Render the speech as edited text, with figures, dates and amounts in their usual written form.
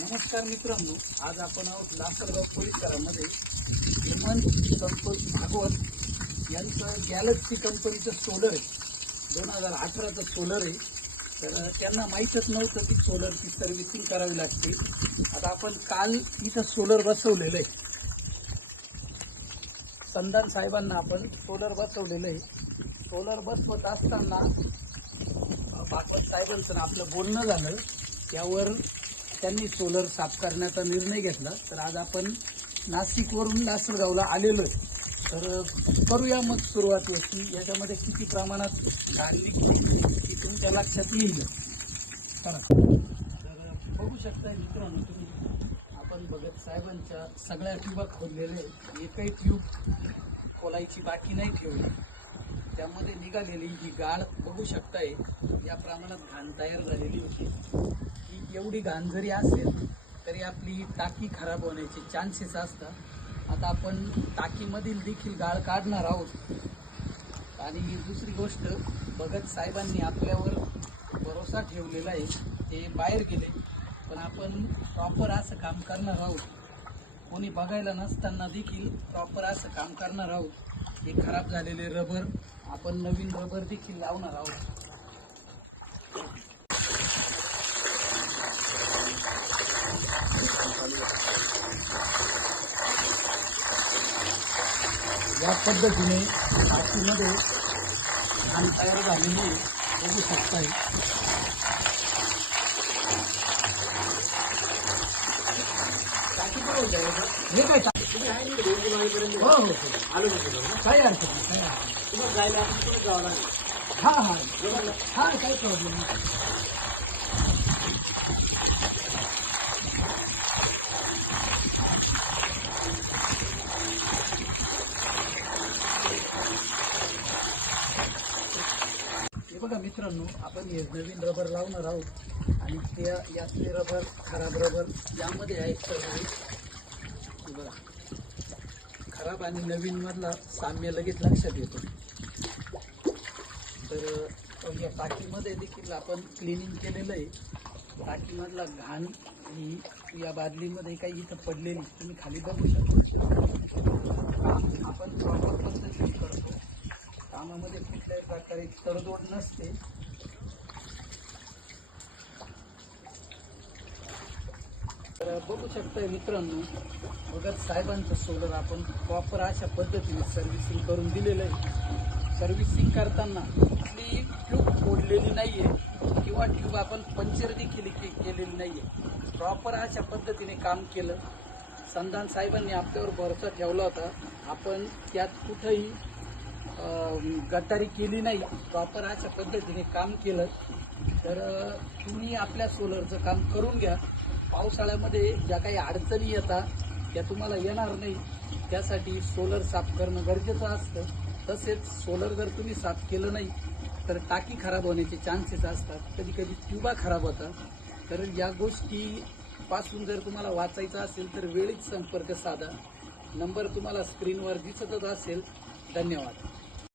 नमस्कार मित्रांनो, आज आपण आहोत लासलगाव परिसरामध्ये हेमंत संतोष भागवत यांचं गॅलेक्सी कंपनीचं सोलर आहे. 2018चं सोलर आहे. तर त्यांना माहीतच नव्हतं की सोलरची सर्व्हिसिंग करावी लागते. आता आपण काल इथं सोलर बसवलेलं आहे. संदान साहेबांना आपण सोलर बसवलेलं आहे. सोलर बसवत असताना भागवत साहेबांचं आपलं बोलणं झालं, त्यावर त्यांनी सोलर साफ करण्याचा निर्णय घेतला. तर आज आपण नाशिकवरून लासलगावला आलेलो आहे. तर करूया मग सुरुवात याच्यामध्ये किती प्रमाणात घाण निघते ती तुमच्या लक्षात येईल. तर बघू शकता मित्रांनो, तुम्ही आपण भगत साहेबांच्या सगळ्या ट्यूबा खोदलेल्या आहेत. एकही ट्यूब खोलायची बाकी नाही ठेवली. त्यामध्ये निघालेली ही गाळ बघू शकताय, या प्रमाणात घाण तयार झालेली होती. ही एवढी घाण जरी असेल तरी आपली टाकी खराब होण्याचे चान्सेस असतात. आता आपण टाकीमधील देखील गाळ काढणार आहोत. आणि दुसरी गोष्ट, भगत साहेबांनी आपल्यावर भरोसा ठेवलेला आहे. ते बाहेर गेले, पण आपण प्रॉपर असं काम करणार आहोत. कोणी बघायला नसताना देखील प्रॉपर असं काम करणार आहोत. हे खराब झालेले रबर आपण नवीन रबर देखील लावणार आहोत. या पद्धतीने टाकीमध्ये घाण तयार झालेली बघू शकताय. टाकी बरोबर जायचं हे काय तुम्ही आहे नाही हो हो आलो काही अडचण नाही, काही अडचण तुम्हाला जायला आपण जावं लागेल. हां हां हां काही प्रॉब्लेम नाही. हे बघा मित्रांनो, आपण हे नवीन रबर लावणार आहोत. आणि त्या यातले रबर, खराब रबर यामध्ये आहे. तर बघा, खराब आणि नवीन मधला साम्य लगेच लक्षात येतो. तर या टाकीमध्ये देखील आपण क्लिनिंग केलेलं आहे. टाकीमधला घाण ही या बादलीमध्ये काही इथं पडलेली तुम्ही खाली बघू शकता. आपण प्रॉपर पद्धतीने करतो. कामामध्ये कुठल्याही प्रकारे तडजोड नसते. तर बघू शकताय मित्रांनो, भगत साहेबांचं सोलर आपण प्रॉपर अशा पद्धतीने सर्व्हिसिंग करून दिलेलं आहे. सर्व्हिसिंग करताना कुठली ट्यूब फोडलेली नाही आहे किंवा ट्यूब आपण पंक्चर देखील केलेली नाही आहे. प्रॉपर अशा पद्धतीने काम केलं. संदान साहेबांनी आपल्यावर भरोसा ठेवला होता. आपण त्यात कुठंही गटारी केली नाही. प्रॉपर अशा पद्धतीने काम केलं. तर तुम्ही आपल्या सोलरचं काम करून घ्या. पावसाळ्यामध्ये ज्या काही अडचणी येतात त्या तुम्हाला येणार नाही. त्यासाठी सोलर साफ करणं गरजेचं असतं. तसेच सोलर जर तुम्ही साफ केलं नाही तर टाकी खराब होण्याचे चान्सेस असतात. कधी कधी ट्यूबा खराब होतात. तर या गोष्टीपासून जर तुम्हाला वाचायचं असेल तर वेळीच संपर्क साधा. नंबर तुम्हाला स्क्रीनवर दिसतच असेल. धन्यवाद.